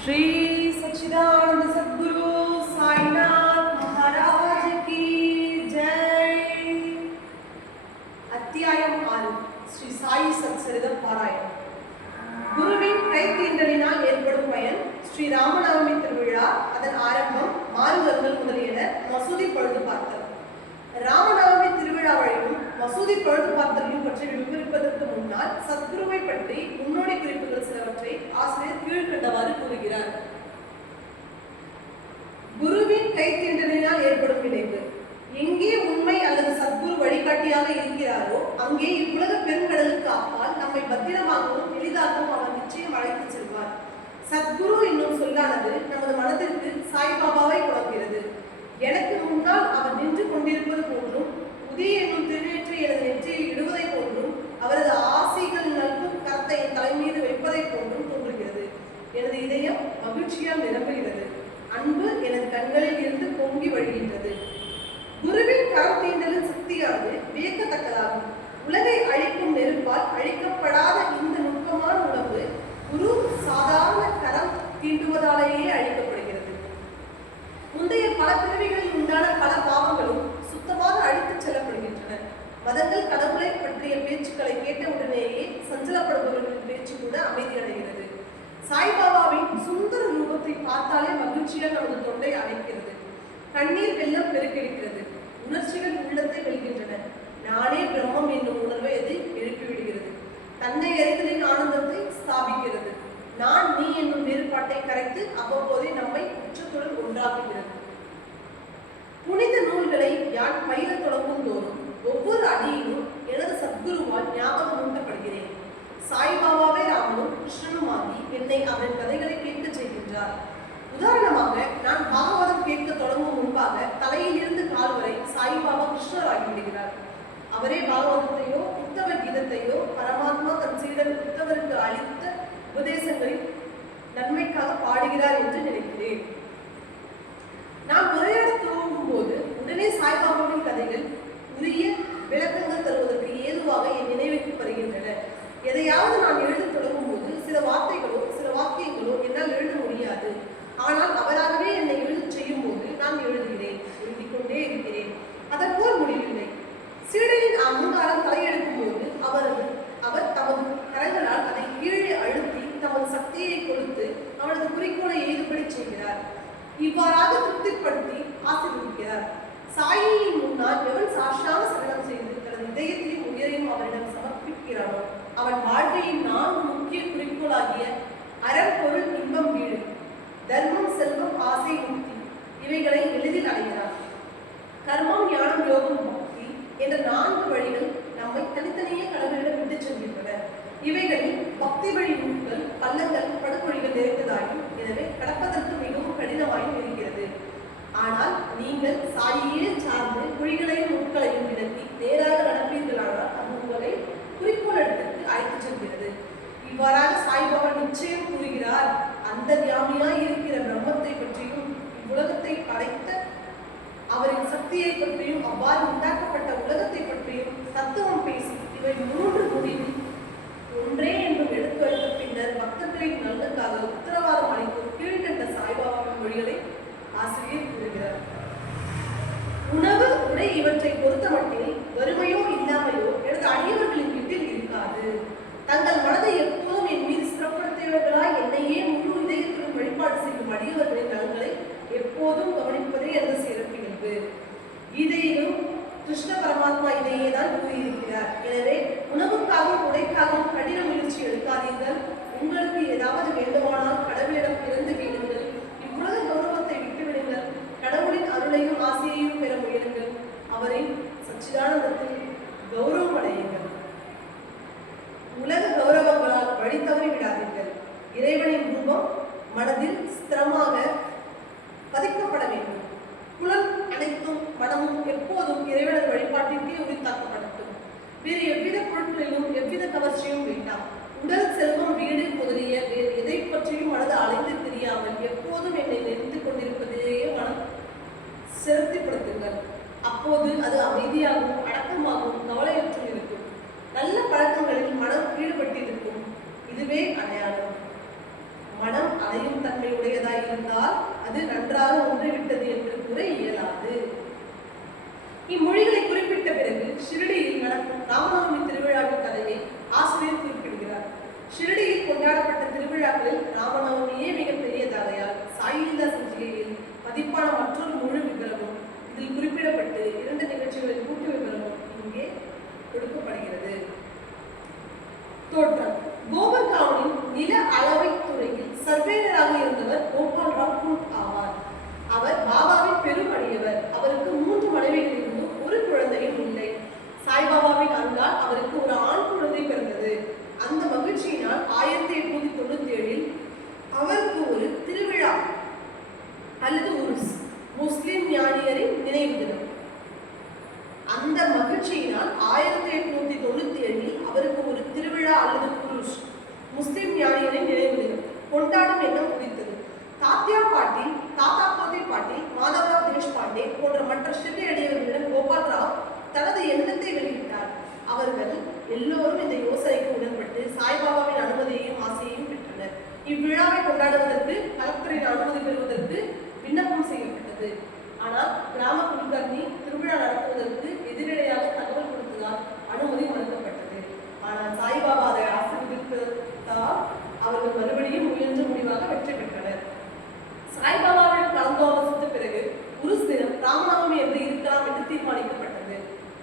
श्री सच्चिदानंद सद्गुरु साईनाथ महाराज की जय அத்தியாயம் ஆறு ஸ்ரீ சாயி சத்சரித பாராயணம் குருவின் கைத்தீண்டலினால் ஏற்படும் பயன் ஸ்ரீ ராமநவமி திருவிழா அதன் ஆரம்பம் மாறுதல்கள் முதலியன மசூதி பழுது பார்த்தல் ராமநவமி திருவிழாவையும் மசூதி பழுது பார்த்தலையும் பற்றி விவரிப்பதற்கு முன்னால் சத்குருவை பற்றி முன்னோடி குறிப்புகள் சிலவற்றை ஆசிரியர் கீழ்கண்டவாறு கூறுகிறார். குருவின் கைத்தீண்டலினால் ஏற்படும் விளைவு எங்கே உண்மை அல்லது சத்குரு வழிகாட்டியாக இருக்கிறாரோ அங்கே இவ்வுலக பெருங்கடலுக்கு அப்பால் நம்மை பத்திரமாகவும் எளிதாகவும் அவர் நிச்சயம் அழைத்துச் செல்வார். சத்குரு என்னும் சொல்லானது நமது மனதிற்கு சாய்பாபாவை குழப்புகிறது எனக்கு முன்னால் அவர் நின்று கொண்டிருப்பது போன்றும் புத்தி என்னும் திருநேற்றை எனது நெற்றியில் இடுவதை போன்றும் அவரது ஆசைகள் நல்கும் கரத்தை என் தலைமீது வைப்பதை போன்றும் தோன்றுகிறது. எனது இதயம் மகிழ்ச்சியால் நிரம்புகிறது. அன்பு எனது கண்களில் இருந்து பொங்கி வழிகின்றது. குருவின் கரத்தீண்டலின் சக்தியானது வியக்கத்தக்கதாகும். உலகை அழிக்கும் நெருப்பால் அழிக்கப்படாத இந்த நுட்பமான உணவு குரு சாதாரண கரம் தீண்டுவதாலேயே அழிக்கப்படுகிறது. முந்தைய பல பிறவிகளில் மதங்கள் கடவுளை பற்றிய பேச்சுக்களை கேட்டவுடனேயே சஞ்சலப்படுபவர்களின் பேச்சு கூட அமைதியடைகிறது. சாய்பாபாவின் சுந்தர ரூபத்தை பார்த்தாலே மகிழ்ச்சியால் நமது தொண்டை அடைக்கிறது கண்ணீர் வெள்ளம் பெருக்கெடுக்கிறது. உணர்ச்சிகள் உள்ளத்தை வெல்கின்றன. நானே பிரம்மம் என்னும் உணர்வை அது எழுப்பிவிடுகிறது. தன்னை அறிதலின் ஆனந்தத்தை ஸ்தாபிக்கிறது. நான் நீ என்னும் வேறுபாட்டை கரைத்து அவ்வப்போதே நம்மை குற்றத்துடன் ஒன்றாக்குகிறது. புனித நூல்களை யான் பயிர தொடங்கும் தோறும் ஒவ்வொரு அடியிலும் எனது சத்குருவால் ஞாபகம் ஊட்டப்படுகிறேன். சாய்பாபாவே ராமனும் கிருஷ்ணனுமாகி என்னை அவன் கதைகளை கேட்கச் செய்கின்றார். உதாரணமாக நான் பாகவதம் கேட்க தொடங்கும் முன்பாக தலையில் இருந்து கால் வரை சாய்பாபா கிருஷ்ணர் ஆகிவிடுகிறார் அவரே பாகவதத்தையோ உத்தவ கீதத்தையோ பரமாத்மா தன் சீடன் உத்தவருக்கு அளித்த உபதேசங்களின் நன்மைக்காக பாடுகிறார் என்று நினைக்கிறேன். நான் உரையாட துவங்கும் போது உடனே சாய்பாபாவின் கதைகள் உரிய விளக்கங்கள் தருவதற்கு ஏதுவாக என் நினைவுக்கு வருகின்றன. எதையாவது நான் எழுத தொடங்கும் போது சில வார்த்தைகளோ சில வாக்கியங்களோ என்னால் எழுத முடியாது. ஆனால் அவரால் எவ்வித எவ்வித கவர்ச்சியும் வேண்டாம். உடல் செல்வம் வீடு முதலிய வேறு எதை பற்றியும் மனது அலைந்து தெரியாமல் எப்போதும் என்னை நினைத்து கொண்டிருப்பதையே மனம் செலுத்திப்படுத்துங்கள் அப்போது அது அமைதியாகவும் அடக்கமாகவும் கவலையற்றும் இருக்கும் நல்ல பழக்கங்களில் மனம் ஈடுபட்டிருக்கும் இதுவே அடையாளம் மனம் அலை அறியும் தன்மை உடையதாய் இருந்தால் அது நன்றாக ஒன்றிவிட்டது என்று கூற இயலாது இம்மொழிகளை குறிப்பிட்ட பிறகு ஷிரடியில் நடக்கும் ராமநவமி திருவிழாவின் கதையை ஆசிரியர் குறிப்பிடுகிறார் ஷிரடியில் கொண்டாடப்பட்ட திருவிழாக்களில் ராமநவமியே மிக பெரியதாகையால் சாயிலா சஞ்சிகையில் பதிப்பான மற்றொரு முழு விவரமும் இதில் குறிப்பிடப்பட்டு இரண்டு நிகழ்ச்சிகளின் கூட்டு விவரமும் இங்கே கொடுக்கப்படுகிறது தோற்றம் கோபர்காவனின் நில அளவை துறையில் சர்வேயராக இருந்தவர் கோபால் ராவ் குண்ட் ஆவார் அவர் பாபாவின் பெரும் அடியவர் அவருக்கு மூன்று மனைவிகள் இருந்தும் ஒரு குழந்தையும் இல்லை சாய்பாபாவின் அருளால் அவருக்கு ஒரு ஆண் குழந்தை பிறந்தது அந்த மகிழ்ச்சியினால் ஆயிரத்தி எட்நூத்தி தொண்ணூத்தி ஏழில் அவருக்கு ஒரு திருவிழா அல்லது உருஸ் முஸ்லிம் ஞானியரின் நினைவு தினம் அந்த மகிழ்ச்சியினால் ஆயிரத்தி எட்நூத்தி தொண்ணூத்தி ஏழில் அவருக்கு ஒரு திருவிழா அல்லது குருஷ் முஸ்லிம் ஞானியரின் நினைவு தினம் கொண்டாடும் எண்ணம் உதித்தது தாத்தியா பாட்டில் தாத்தா போதி பாட்டில் மாதவராவ் தேஷ்பாண்டே போன்ற மற்ற ஷில்லி அடியவர்களிடம் கோபால் ராவ் தனது எண்ணத்தை வெளியிட்டார் அவர்கள் எல்லோரும் இந்த யோசனைக்கு உடன்பட்டு சாய்பாபாவின் அனுமதியையும் ஆசையையும் பெற்றனர் இவ்விழாவை கொண்டாடுவதற்கு கலெக்டரின் அனுமதி பெறுவதற்கு விண்ணப்பம் செய்யப்பட்டது ஆனால் கிராம குல்கர்னி திருவிழா நடத்துவதற்கு எதிரடையாக தகவல் கொடுத்ததால் அனுமதி மறுக்கப்பட்டது ஆனால் சாய்பாபா அதை ஆசீர்வதித்ததால் அவர்கள் மறுபடியும் முயன்ற முடிவாக வெற்றி பெற்றனர். சாய்பாபாவின் கலந்தாலோசித்த பிறகு உருஸ் தினம் ராமநவமி என்று இருக்கலாம் என்று தீர்மானிக்கப்பட்டது.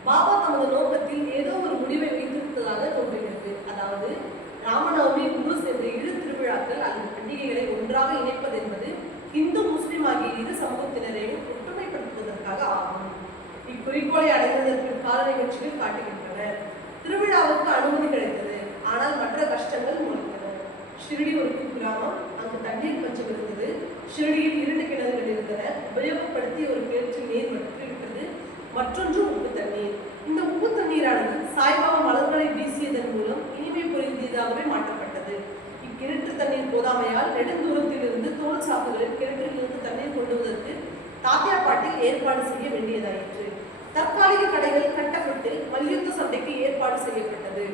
பாபா தமது நோக்கத்தில் ஏதோ ஒரு முடிவை வைத்திருந்ததாக தோன்றுகிறது அதாவது ராமநவமி உருஸ் என்ற இரு திருவிழாக்கள் அல்லது பண்டிகைகளை ஒன்றாக இணைப்பது என்பது இந்து முஸ்லிம் ஆகிய இரு சமூகத்தினரையும் ஒற்றுமைப்படுத்துவதற்காக ஆகும். இக்குறிக்கோளை அடைந்ததற்கு கால நிகழ்ச்சிகள் காட்டுகின்றனர் திருவிழாவுக்கு அனுமதி கிடைத்தது. ஆனால் மற்ற கஷ்டங்கள் ஷிரடி ஒரு குக்கிராமம் அங்கு தண்ணீர் பஞ்சம் இருந்தது ஷிரடியில் இரண்டு கிணறுகள் இருந்தன. உபயோகப்படுத்தி ஒரு பேச்சு நீர் வற்றிவிட்டது மற்றொன்று உப்பு தண்ணீர். இந்த உப்பு தண்ணீரானது சாய்பாபா மலர்களை வீசியதன் மூலம் இனிமை பொருந்தியதாகவே மாற்றப்பட்டது. இக்கிணற்று தண்ணீர் போதாமையால் நெடுந்தூரத்திலிருந்து தோல் சாக்குகளில் கிணற்றிலிருந்து தண்ணீர் கொண்டுவதற்கு தாத்தியா பாட்டில் ஏற்பாடு செய்ய வேண்டியதாயிற்று. தற்காலிக கடைகள் கட்டப்பட்டு மல்யுத்த சந்தைக்கு ஏற்பாடு செய்யப்பட்டது.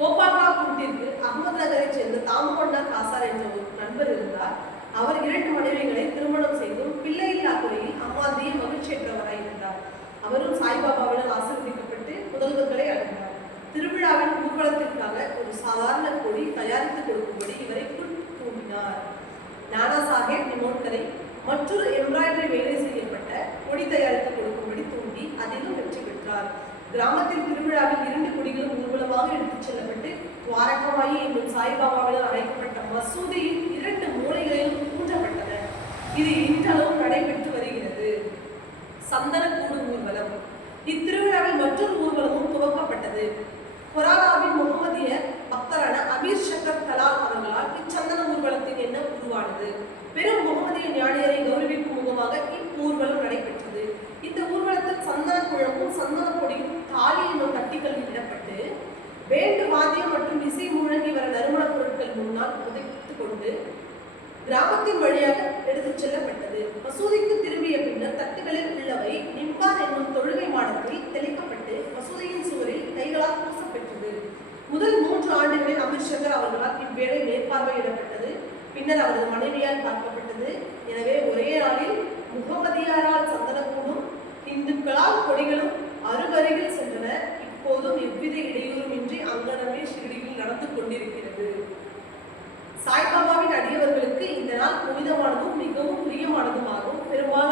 கோபால்ராவ் கூட்டிற்கு அகமது நகரை சேர்ந்த தாமுகொண்டா காசார் என்ற ஒரு நண்பர் இருந்தார். அவர் இரண்டு மனைவிகளை திருமணம் செய்தும் பிள்ளை இல்லா துறையில் அம்மாதியை மகிழ்ச்சியற்றவராய் இருந்தார். அவரும் சாய்பாபாவிடம் ஆசீர்வதிக்கப்பட்டு முதல்வர்களை அடைந்தார். திருவிழாவின் ஊர்வலத்திற்காக ஒரு சாதாரண கொடி தயாரித்து கொடுக்கும்படி இவரை தூண்டினார். நானா சாஹேப் நிமோன்கரை மற்றொரு எம்ப்ராய்டரி வேலை செய்யப்பட்ட கொடி தயாரித்து கொடுக்கும்படி தூண்டி அதிலும் வெற்றி பெற்றார். கிராமத்தின் திருவிழாவில் இரண்டு கொடிகளும் ஊர்வலமாக எடுத்துச் செல்லப்பட்டு துவாரகமாயி என்னும் சாய்பாபாவிடம் அழைக்கப்பட்ட மசூதியின் இரண்டு மூலைகளிலும் ஊன்றப்பட்டன இது இன்றளவும் நடைபெற்று வருகிறது. சந்தனக்கூடு ஊர்வலம். இத்திருவிழாவில் மற்றொரு ஊர்வலமும் துவக்கப்பட்டது. கொரானாவின் முகமதிய பக்தரான அமீர் சங்கர் தலால் அவர்களால் இச்சந்தன ஊர்வலத்தின் எண்ணம் உருவானது. பெரும் முகமதிய ஞானியரை கௌரவிக்கும் முகமாக இப்பூர்வலம் நடைபெற்றது. சந்தன சந்தன பொடியும் தாலி என்னும் கட்டிகள் இடப்பட்டு வேண்டு வாத்தியம் மற்றும் இசை முழங்கி வர நறுமணப் பொருட்கள் முன்னால் உதைத்து கொண்டு கிராமத்தின் வழியாக எடுத்துச் செல்லப்பட்டது. மசூதிக்கு திரும்பிய பின்னர் தட்டுகளில் உள்ளவை நிம்பார் என்னும் தொழுகை மாடத்தில் தெளிக்கப்பட்டு மசூதியின் சுவரில் கைகளால் பூசப்பெற்றது. முதல் மூன்று ஆண்டுகளில் அமித்ஷங்கர் அவர்களால் இவ்வேளை மேற்பார்வையிடப்பட்டது. பின்னர் அவரது மனைவியால் பார்க்கப்பட்டது. எனவே ஒரே நாளில் முகமதியாரால் சந்தன இந்துக்களால் கொடிகளும் அருகருகில் சென்றன. இப்போதும் எவ்வித இடையூறுமின்றி அங்கனமே ஷிரடியில் நடந்து கொண்டிருக்கிறது. சாய்பாபாவின் அடியவர்களுக்கு இந்த நாள் புனிதமானதும் மிகவும் பிரியமானதுமாகும் பெரும்பாலும்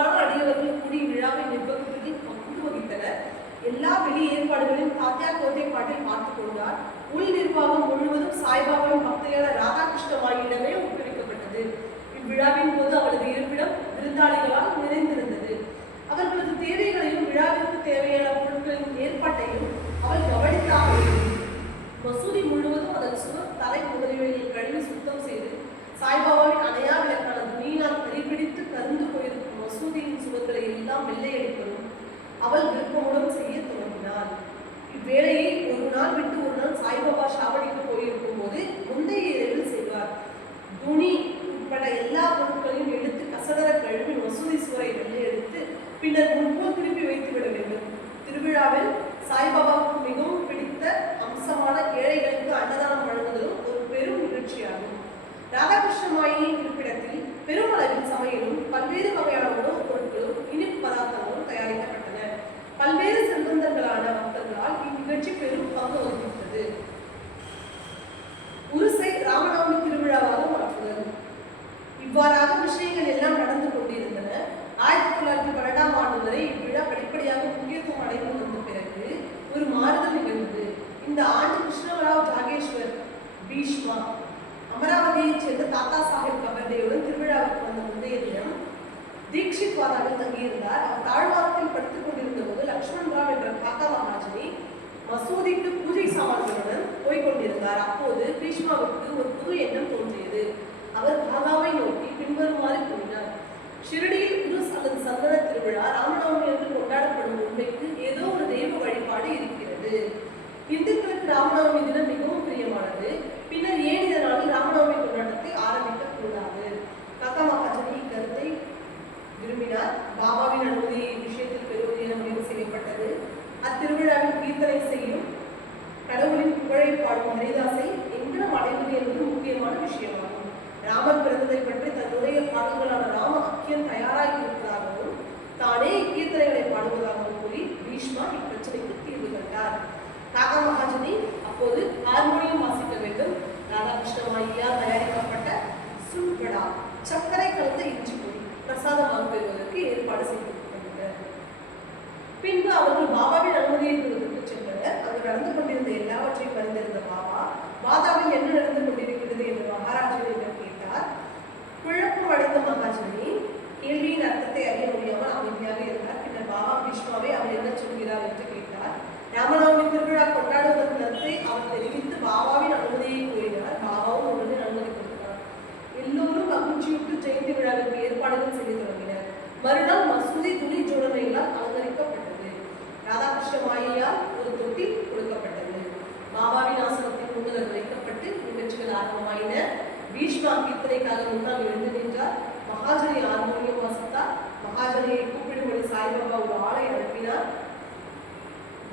சாய்பாபா ஒரு ஆளை அனுப்பினார்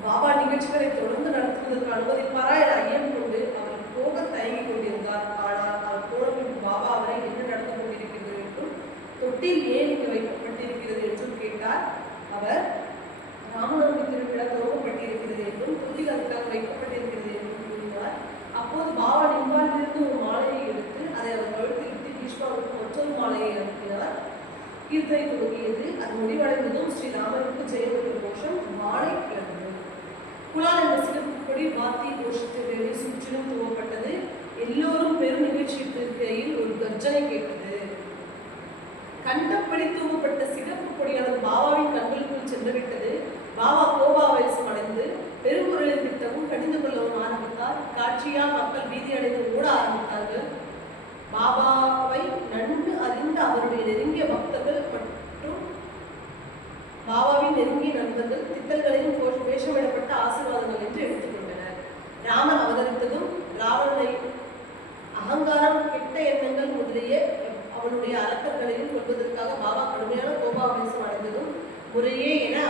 பாபா நிகழ்ச்சிகளை தொடர்ந்து நடத்துவதற்கு அனுமதிப்பாரா என ஐயம் கொண்டு அவர் போக தயங்கிக் கொண்டிருந்தார். ஆனால் அவர் போன பாபா அவரை என்ன நடந்து கொண்டிருக்கிறது என்றும் தொட்டில் ஏன் இங்கு வைக்கப்பட்டிருக்கிறது என்றும் கேட்டார். அவர் ராமநவமி திருவிழா துவங்கப்பட்டிருக்கிறது என்றும் தொட்டில் அதுக்காக வைக்கப்பட்டிருக்கிறது என்றும் கூறினார். அப்போது பாபா நிம்பாலிலிருந்து ஒரு மாலையை எடுத்து அதை அவர் கழுத்தில் விட்டு பீஷ்மாவுக்கு மற்றொரு மாலையை அனுப்பினார். கீர்த்தனை துவங்கியது அது முடிவடைந்ததும் ஸ்ரீ ராமருக்கு ஜெயமொழி கோஷம் மாலை கிளம்பியது. குலால் என்ற சிறப்பு கொடி வாத்தி கோஷத்தை வேலை சுற்றிலும் துவப்பட்ட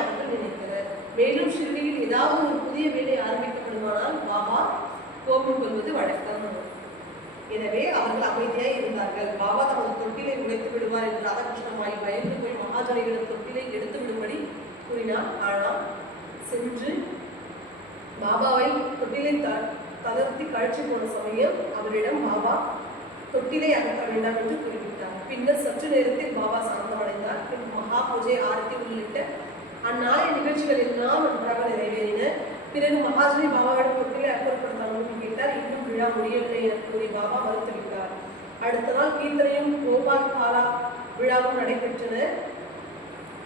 முறையே நினைக்கிறார் மேலும் ஷிரடியில் ஏதாவது ஒரு புதிய வேலை ஆரம்பிக்கப்படுமானால் பாபா கோபம் கொள்வது வழக்கம். எனவே அவர்கள் அமைதியாய் இருந்தார்கள். பாபா தமது தொட்டிலை உடைத்து விடுவார் என்று ராதாகிருஷ்ணமாய் பயந்து போய் மகாஜனிகளின் தொட்டிலை எடுத்து விடும்படி கூறினார். ஆனால் சென்று பாபாவை தொட்டிலை த- தளர்த்தி கழிச்சு போன சமயம் அவரிடம் பாபா தொட்டிலை அகற்ற வேண்டாம் என்று குறிப்பிட்டார் பின்னர் சற்று நேரத்தில் பாபா சாந்தமடைந்தார். பின் மகா பூஜை ஆரத்தி உள்ளிட்ட அந்நாளைய நிகழ்ச்சிகள் எல்லாம் நன்றாக நிறைவேறின. பிறகு மகாஸ்ரீ பாபாவிடம் தொட்டிலை அப்புறப்படுத்த கேட்டார். இன்னும் விழா முடியவில்லை என கூறி பாபா மறுத்துவிட்டார். அடுத்த நாள் கீர்த்தனையும் கோபால் பாலா விழாவும் நடைபெற்றன.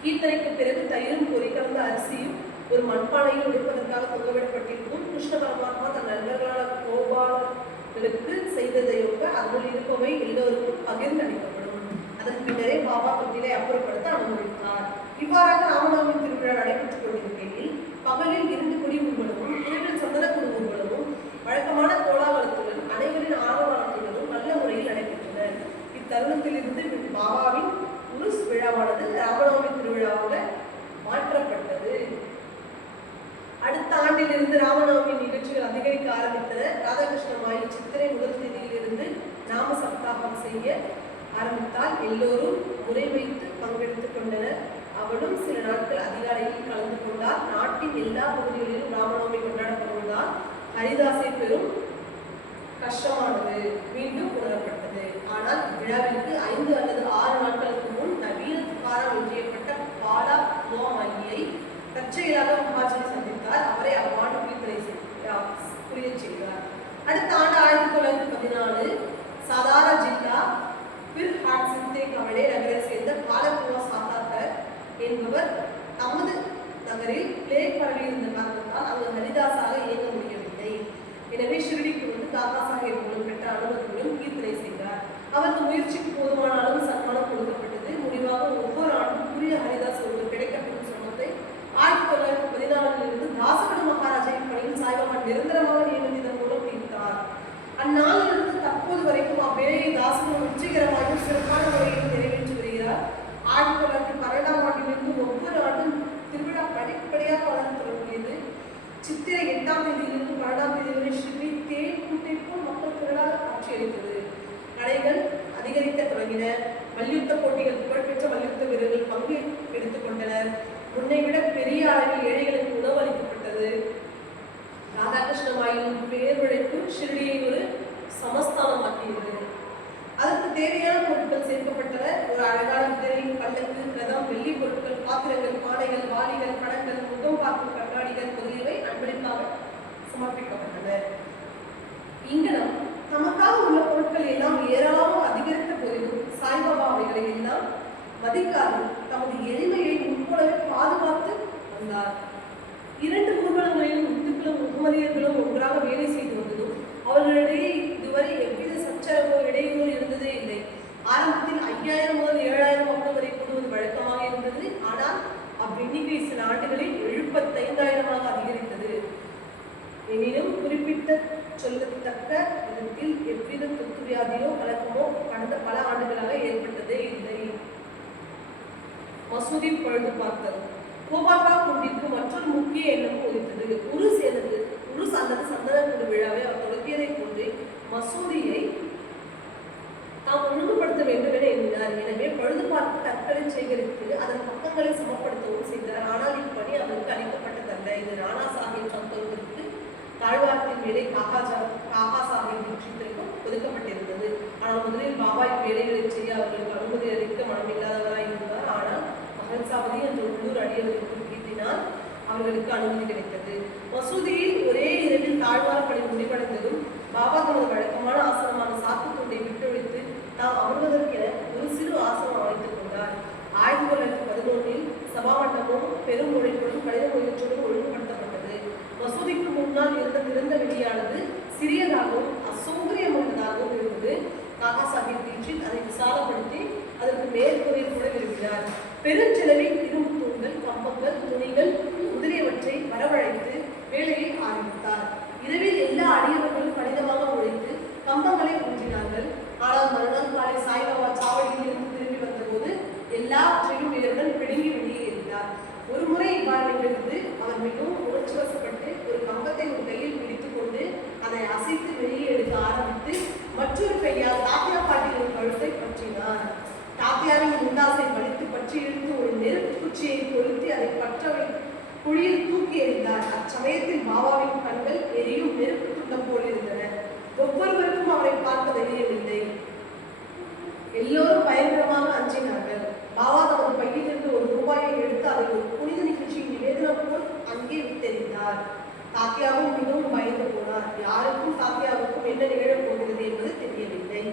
கீர்த்தனைக்கு பிறகு தயிரும் பொறி கலந்த அரிசியும் ஒரு மண்பானையில் எடுப்பதற்காக தொங்கவிடப்பட்டிருக்கும். கிருஷ்ண பரமாத்மா தன் நண்பர்களான கோபாலர்களுக்கு செய்ததையொப்ப அதனுள் இருப்பவை எல்லோருக்கும் பகிர்ந்து அளிக்கப்படும். அதன் பின்னரே பாபா தொட்டிலை அப்புறப்படுத்த அனுமதித்தார். இவ்வாறாக ராமநவமி திருவிழா நடைபெற்றுக் கொண்டிருக்கையில் பகலில் இருந்து குடி ஊர்வலமும் இரவில் சந்தன குடி ஊர்வலமும் வழக்கமான கோலாகலத்துடன் அனைவரின் ஆரவாரத்துடனும் நல்ல முறையில் நடைபெற்றன. இத்தருணத்திலிருந்து பாபாவின் உருஸ் விழாவானது ராமநவமி திருவிழாவாக மாற்றப்பட்டது. அடுத்த ஆண்டிலிருந்து ராமநவமி நிகழ்ச்சிகள் அதிகரிக்க ஆரம்பித்தன. ராதாகிருஷ்ண மாயி சித்திரை முதல் தேதியிலிருந்து நாம சப்தாபம் செய்ய ஆரம்பித்தால் எல்லோரும் உரை வைத்து பங்கெடுத்துக் கொண்டனர். அவரும் சில நாட்கள் அதிகாலையில் கலந்து கொண்டார். நாட்டின் எல்லா பகுதிகளிலும் ராமநவமி கொண்டாடப்படுவதால் ஹரிதாசை பெரும் கஷ்டமானது மீண்டும் உணரப்பட்டது. ஆனால் இவ்விழாவிற்கு ஐந்து அல்லது ஆறு நாட்களுக்கு முன் நவீன துக்காராம் என்றியப்பட்ட பாலா நோமல்லியை தற்செயலாக மகாஜனை சந்தித்தார். அவரை அவ்வாண்டு கீர்த்தனை செய்தார் புரியச் செய்தார். அடுத்த ஆண்டு ஆயிரத்தி தொள்ளாயிரத்தி பதினாலு சாதாரண வந்தார் இரண்டு ஊர்வலங்களிலும் இந்துக்களும் முகமதியர்களும் ஒன்றாக வேலை செய்து வந்ததும் அவர்களிடையே இதுவரை எவ்வித சச்சரவோ இடையூறோ இருந்ததே இல்லை. ஆரம்பத்தில் ஐயாயிரம் முதல் ஏழாயிரம் மக்கள் வரை கூடுவது வழக்கமாக இருந்தது. ஆனால் அவ்வெண்ணிக்கை சில ஆண்டுகளில் எழுபத்தைந்தாயிரமாக அதிகரித்தது. எனினும் குறிப்பிட்ட சொல்லத்தக்க விதத்தில் எவ்வித தொத்து வியாதியோ கலக்கமோ கடந்த பல ஆண்டுகளாக ஏற்பட்டதே இல்லை. மசூதி பழுது பார்த்தது கோபாகா குண்டிற்கு மற்றொரு முக்கிய எண்ணம் உதித்தது உருஸ் எனது உருஸ் அல்லது சந்தன குண்டு விழாவை அவர் தொடங்கியதைப் போன்றே மசூதியை தாம் ஒழுங்குபடுத்த வேண்டும் என எண்ணினார். எனவே பழுது பார்த்து கற்களை சேகரித்து அதன் பக்கங்களை சமப்படுத்தவும் செய்தார். ஆனால் இப்பணி அவருக்கு அளிக்கப்பட்டதல்ல இது ராணா சாஹிப் சம்பவத்திற்கு தாழ்வாரத்தின் மேலே காகா காகா சாஹிப் தீட்சித்திற்கும் ஒதுக்கப்பட்டிருந்தது. ஆனால் முதலில் பாபாய் வேலைகளை செய்ய அவர்களுக்கு அனுமதி அளிக்க மனமில்லாதவராய் இருந்தார் ஆனால் மகன்சாவதி என்ற உள்ளூர் அடியவருக்கு குறுக்கிட்டினால் அவர்களுக்கு அனுமதி கிடைத்தது. மசூதியில் ஒரே இரவில் தாழ்வார பணி முடிவடைந்ததும் பாபா தமது வழக்கமான ஆசனமான சாக்கு துண்டை விட்டொழித்து தாம் அமர்வதற்கென ஒரு சிறு ஆசனம் அமைத்துக் கொண்டார். ஆயிரத்தி தொள்ளாயிரத்தி பதினொன்றில் சபா மண்டபம் பெரும் உழைப்புடன் கடித முயற்சியுடன் ஒழுங்குபடுத்தப்பட்டது. மசூதிக்கு முன்னால் இருந்த திறந்த வெளியானது சிறியதாகவும் அசௌகரியமானதாகவும் இருந்தது. காகா சாஹிப் தீட்சித் அதை விசாலப்படுத்தி அதற்கு மேற்கூரை கூட விரும்பினார். பெருஞ்செலவில் இரும்பு தூண்கள் கம்பங்கள் துணிகள் முதலியவற்றை வரவழைத்து வேலையை ஆரம்பித்தார். இரவில் எல்லா அடியவர்களும் கடிதமாக உழைத்து கம்பங்களை ஊன்றினார்கள். ஆனால் மறுநாள் காலை சாய்பாபா சாவடியில் இருந்து திரும்பி வந்தபோது எல்லாவற்றையும் இதனுடன் பிடுங்கி வெளியே இருந்தார் ஒரு முறை இவ்வாறு நிகழ்ந்து அவர் மிகவும் உணர்ச்சி வசப்பட்டு ஒரு கம்பத்தை ஒரு கையில் பிடித்துக் கொண்டு அதை அசைத்து வெளியே எடுக்க ஆரம்பித்து மற்றொரு கையால் தாத்தியா பாட்டியின் கழுத்தை பற்றினார். தாத்தியாவின் முந்தாசை வலித்து பற்றி ஒரு நெருப்பு குச்சியை கொளுத்தி அதை பற்ற குழியில் தூக்கி எறிந்தார். அச்சமயத்தில் பாபாவின் கண்கள் எரியும் நெருப்பு துண்டம் போல் இருந்தன ஒவ்வொருவருக்கும் அவரை பார்க்க தெரியவில்லை எல்லோரும் பயங்கரமாக அஞ்சினார்கள். பாபா தமது பையிலிருந்து ஒரு ரூபாயை எடுத்து அதை ஒரு புனித நிகழ்ச்சியின் நிவேதனம் போல் அங்கே விட்டெறிந்தார். தாத்தியாவும் மிகவும் பயந்து போனார். யாருக்கும் தாத்தியாவுக்கும் என்ன நிகழப் போகிறது என்பது தெரியவில்லை.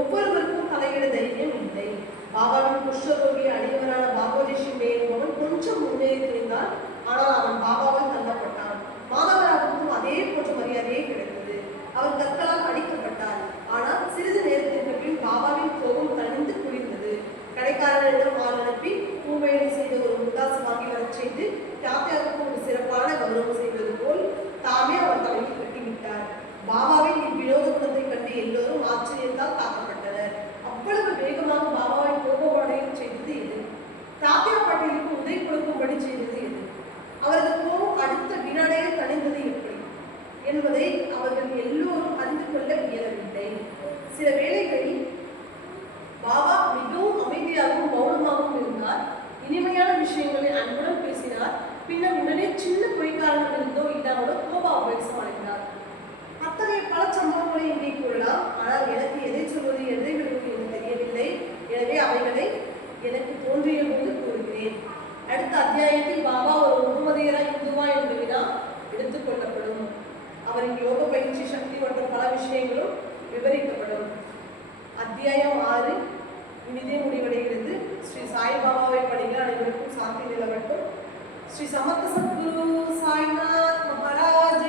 ஒவ்வொருவருக்கும் தலையிட தைரியம் இல்லை. பாபாவின் குஷ்டரோகி அடியவரான பாபோஜி ஷிண்டே என்பவன் கொஞ்சம் முன்னேறி தெரிந்தால் ஆனால் அவன் பாபாவால் தள்ளப்பட்டான். மாதவராவுக்கும் அதே போன்ற மரியாதையை கிடைத்தது அவர் கற்களால் அடிக்கப்பட்டார் ஆனால் சிறிது நேரத்திற்கு பின் பாபாவின் கோபம் தணிந்து குளிர்ந்தது கடைக்காரனிடம் ஆள் அனுப்பி பூவேலை செய்த ஒரு முட்டாசு வாங்கி வரச் செய்து தாத்தியாவுக்கு ஒரு சிறப்பான கௌரவம் செய்வது போல் தாமே அவர் தலையில் கட்டிவிட்டார் பாபாவின் இவ்வினோத குணத்தை கண்டு எல்லோரும் ஆச்சரியத்தால் தாக்கப்பட்டனர் அவ்வளவு வேகமாக பாபாவை கோபமடையச் செய்தது எது தாத்தியா பாட்டிலுக்கு உதை கொடுக்கும்படி செய்தது எது அவரது கோபம் அடுத்த வினாடியே தணிந்தது எப்படி என்பதை அவர்கள் எல்லோரும் அறிந்து கொள்ள இயலவில்லை சில வேளைகளில் பாபா அன்புடன் பேசினார். பின்னர் உடனே சின்ன பொய்க்காரணம் இருந்தோ இல்லாமலோ உபயோகம் அடைந்தார் அத்தகைய பல சம்பவங்களை இங்கே கூறலாம். ஆனால் எனக்கு எதை சொல்வது எதை விடுவது என்று தெரியவில்லை. எனவே அவைகளை எனக்கு தோன்றிய போது கூறுகிறேன். அடுத்த அத்தியாயத்தில் பாபா ஒரு முகமதியரா இந்துவா என்ற வினா எடுத்துக் கொள்ளப்படும். அவரின் யோக பயிற்சி சக்தி மற்றும் பல விஷயங்களும் விவரிக்கப்படும். அத்தியாயம் ஆறு இனிதே முடிவடைகிறது. ஸ்ரீ சாய்பாபாவை படிக்க அனைவருக்கும் சாந்தி நிலவட்டும். ஸ்ரீ சமத்த சத்குரு சாய்நாத் மகாராஜ்